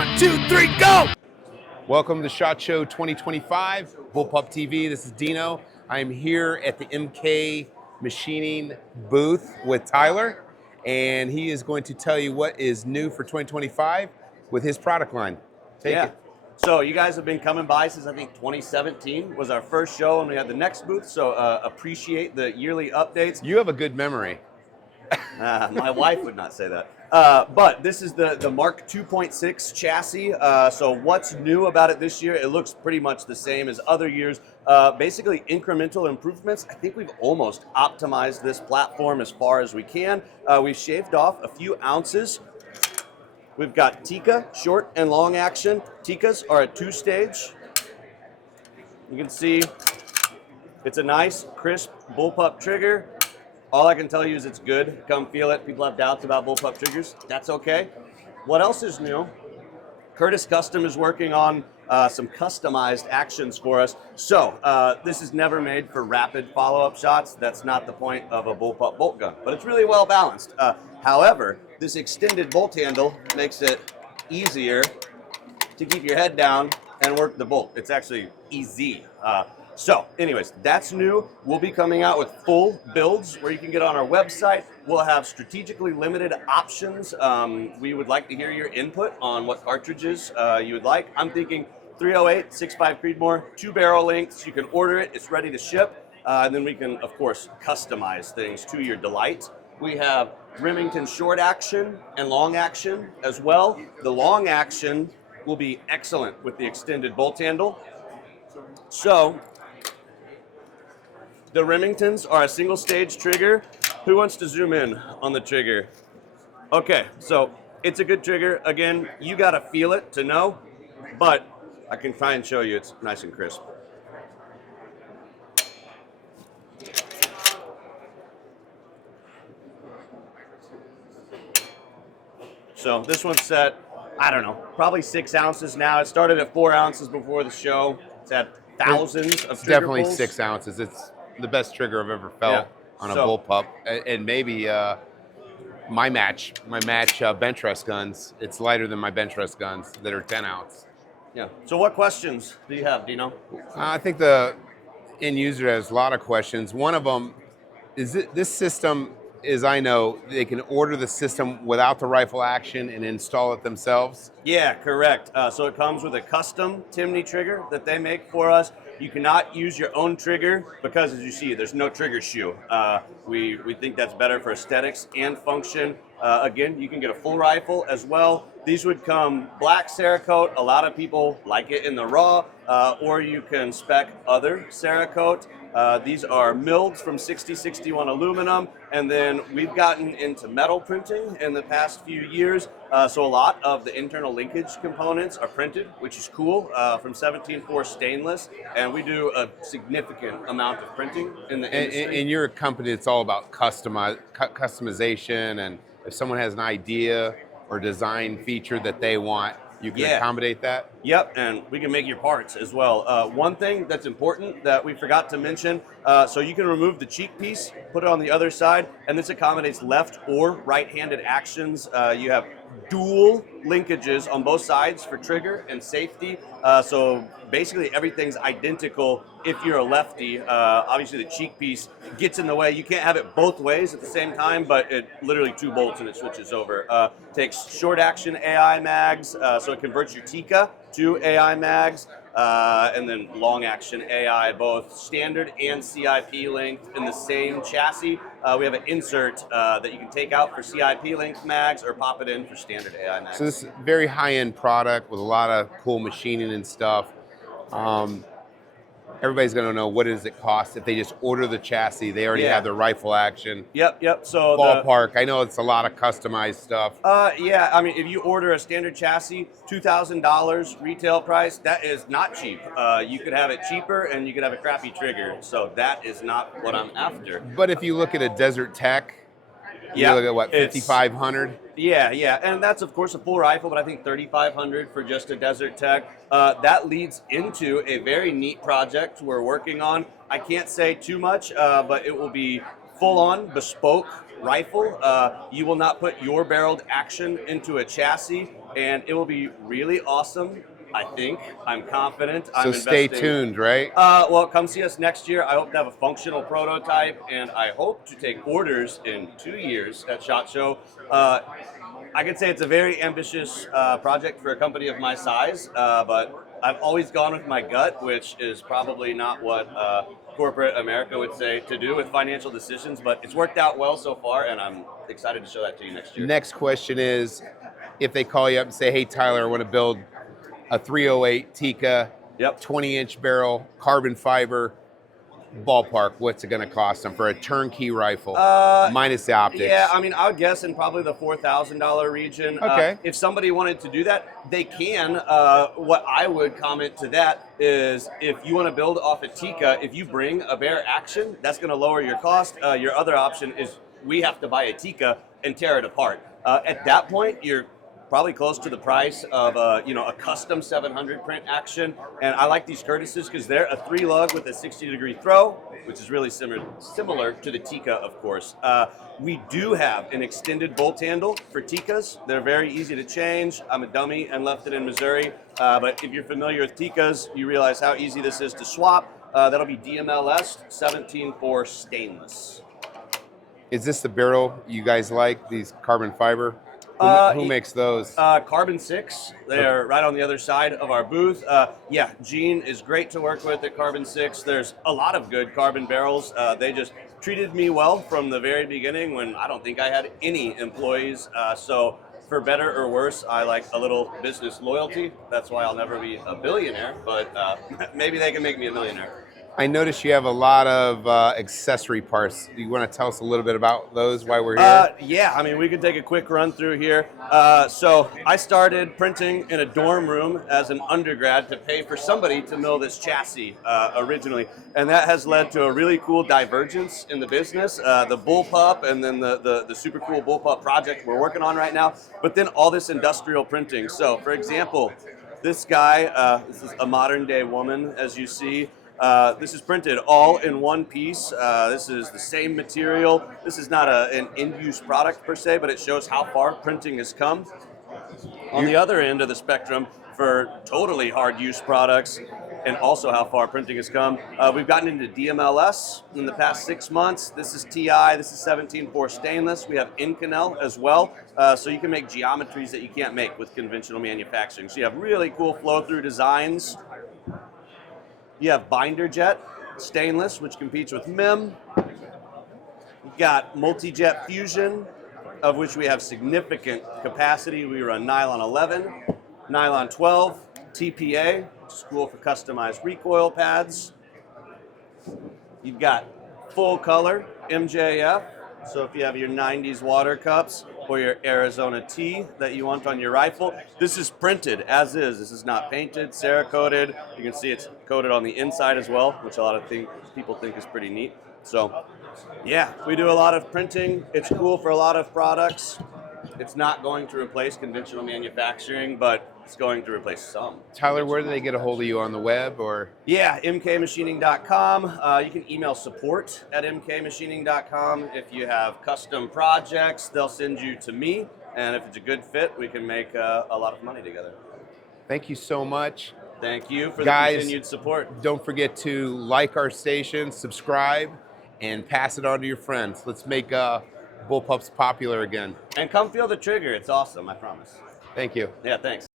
1, 2, 3, go! Welcome to SHOT Show 2025, Bullpup TV. This is Dino. I am here at the MK Machining booth with Tyler, and he is going to tell you what is new for 2025 with his product line. Take it. So you guys have been coming by since I think 2017 was our first show, and we had the next booth. So appreciate the yearly updates. You have a good memory. My wife would not say that. But this is the Mark 2.6 chassis. So what's new about it this year? It looks pretty much the same as other years. Basically incremental improvements. I think we've almost optimized this platform as far as we can. We've shaved off a few ounces. We've got Tika, short and long action. Tikas are a 2-stage. You can see it's a nice, crisp bullpup trigger. All I can tell you is it's good. Come feel it. People have doubts about bullpup triggers. That's okay. What else is new? Curtis Custom is working on some customized actions for us. So this is never made for rapid follow-up shots. That's not the point of a bullpup bolt gun, but it's really well balanced. However, this extended bolt handle makes it easier to keep your head down and work the bolt. It's actually easy. So anyways, that's new. We'll be coming out with full builds where you can get on our website. We'll have strategically limited options. We would like to hear your input on what cartridges you would like. I'm thinking 308, 6.5 Creedmoor, 2 barrel lengths. You can order it, it's ready to ship. And then we can, of course, customize things to your delight. We have Remington short action and long action as well. The long action will be excellent with the extended bolt handle. So, the Remingtons are a single stage trigger. Who wants to zoom in on the trigger? Okay, so it's a good trigger. Again, you gotta feel it to know, but I can try and show you it's nice and crisp. So this one's set, I don't know, probably 6 ounces now. It started at 4 ounces before the show. It's had thousands of It's trigger definitely pulls. 6 ounces. It's the best trigger I've ever felt on a bullpup, and maybe my match bench rest guns. It's lighter than my bench rest guns that are 10 ounce. Yeah. So what questions do you have, Dino? I think the end user has a lot of questions. One of them is this system. As I know, they can order the system without the rifle action and install it themselves. Yeah, correct. So it comes with a custom Timney trigger that they make for us. You cannot use your own trigger because, as you see, there's no trigger shoe. We think that's better for aesthetics and function. Again, you can get a full rifle as well. These would come black Cerakote. A lot of people like it in the raw, or you can spec other Cerakote. These are milled from 6061 aluminum, and then we've gotten into metal printing in the past few years. So a lot of the internal linkage components are printed, which is cool, from 17.4 stainless, and we do a significant amount of printing in the industry. And you're a company that's all about customization, and if someone has an idea or design feature that they want, you can accommodate that? Yep, and we can make your parts as well. One thing that's important that we forgot to mention, so you can remove the cheek piece, put it on the other side, and this accommodates left or right-handed actions. You have dual linkages on both sides for trigger and safety. So basically everything's identical if you're a lefty. Obviously the cheek piece gets in the way. You can't have it both ways at the same time, but it literally 2 bolts and it switches over. Takes short action AI mags, so it converts your Tika to AI mags, and then long action AI, both standard and CIP length in the same chassis. We have an insert that you can take out for CIP length mags or pop it in for standard AI mags. So this is a very high-end product with a lot of cool machining and stuff. Everybody's going to know what does it cost if they just order the chassis. They already have the rifle action. Yep. So ballpark. I know it's a lot of customized stuff. Yeah. I mean, if you order a standard chassis, $2,000 retail price, that is not cheap. You could have it cheaper, and you could have a crappy trigger. So that is not what I'm after. But if you look at a Desert Tech, you look at what, 5,500? Yeah, and that's of course a full rifle, but I think 3,500 for just a Desert Tech. That leads into a very neat project we're working on. I can't say too much, but it will be full-on bespoke rifle. You will not put your barreled action into a chassis, and it will be really awesome. I think. I'm confident. So stay tuned, right? Well, come see us next year. I hope to have a functional prototype, and I hope to take orders in 2 years at SHOT Show. I could say it's a very ambitious project for a company of my size, but I've always gone with my gut, which is probably not what corporate America would say to do with financial decisions, but it's worked out well so far, and I'm excited to show that to you next year. Next question is, if they call you up and say, hey, Tyler, I want to build a 308 Tikka, 20-inch barrel, carbon fiber, ballpark, what's it going to cost them for a turnkey rifle, minus the optics? Yeah, I mean, I would guess in probably the $4,000 region. Okay. If somebody wanted to do that, they can. What I would comment to that is, if you want to build off a Tikka, if you bring a bare action, that's going to lower your cost. Your other option is we have to buy a Tikka and tear it apart. At that point, you're probably close to the price of a custom 700 print action. And I like these Curtises because they're a 3-lug with a 60-degree throw, which is really similar to the Tikka, of course. We do have an extended bolt handle for Tikkas. They're very easy to change. I'm a dummy and left it in Missouri. But if you're familiar with Tikkas, you realize how easy this is to swap. That'll be DMLS 17.4 stainless. Is this the barrel you guys like, these carbon fiber? Who makes those? Carbon 6. They're right on the other side of our booth. Yeah, Gene is great to work with at Carbon 6. There's a lot of good carbon barrels. They just treated me well from the very beginning when I don't think I had any employees. So for better or worse, I like a little business loyalty. That's why I'll never be a billionaire, but maybe they can make me a millionaire. I noticed you have a lot of accessory parts. Do you want to tell us a little bit about those while we're here? Yeah, I mean, we could take a quick run through here. So I started printing in a dorm room as an undergrad to pay for somebody to mill this chassis originally. And that has led to a really cool divergence in the business, the Bullpup and then the super cool Bullpup project we're working on right now, but then all this industrial printing. So for example, this guy, this is a modern day woman, as you see. This is printed all in one piece. This is the same material. This is not an in-use product per se, but it shows how far printing has come. On the other end of the spectrum, for totally hard-use products, and also how far printing has come, we've gotten into DMLS in the past 6 months. This is TI, this is 17.4 stainless. We have Inconel as well, so you can make geometries that you can't make with conventional manufacturing. So you have really cool flow-through designs. You have binder jet, stainless, which competes with MIM. You've got multi-jet fusion, of which we have significant capacity. We run nylon 11, nylon 12, TPA, which is cool for customized recoil pads. You've got full color MJF, so if you have your 90s water cups or your Arizona T that you want on your rifle, this is printed as is. This is not painted, Cerakoted. You can see it's coated on the inside as well, which a lot of people think is pretty neat. So yeah, we do a lot of printing. It's cool for a lot of products. It's not going to replace conventional manufacturing, but it's going to replace some. Tyler, where do they get a hold of you, on the web or? Yeah, mkmachining.com. You can email support@mkmachining.com. If you have custom projects, they'll send you to me. And if it's a good fit, we can make a lot of money together. Thank you so much. Thank you for Guys, the continued support. Don't forget to like our station, subscribe, and pass it on to your friends. Let's make Bullpups popular again. And come feel the trigger. It's awesome, I promise. Thank you. Yeah, thanks.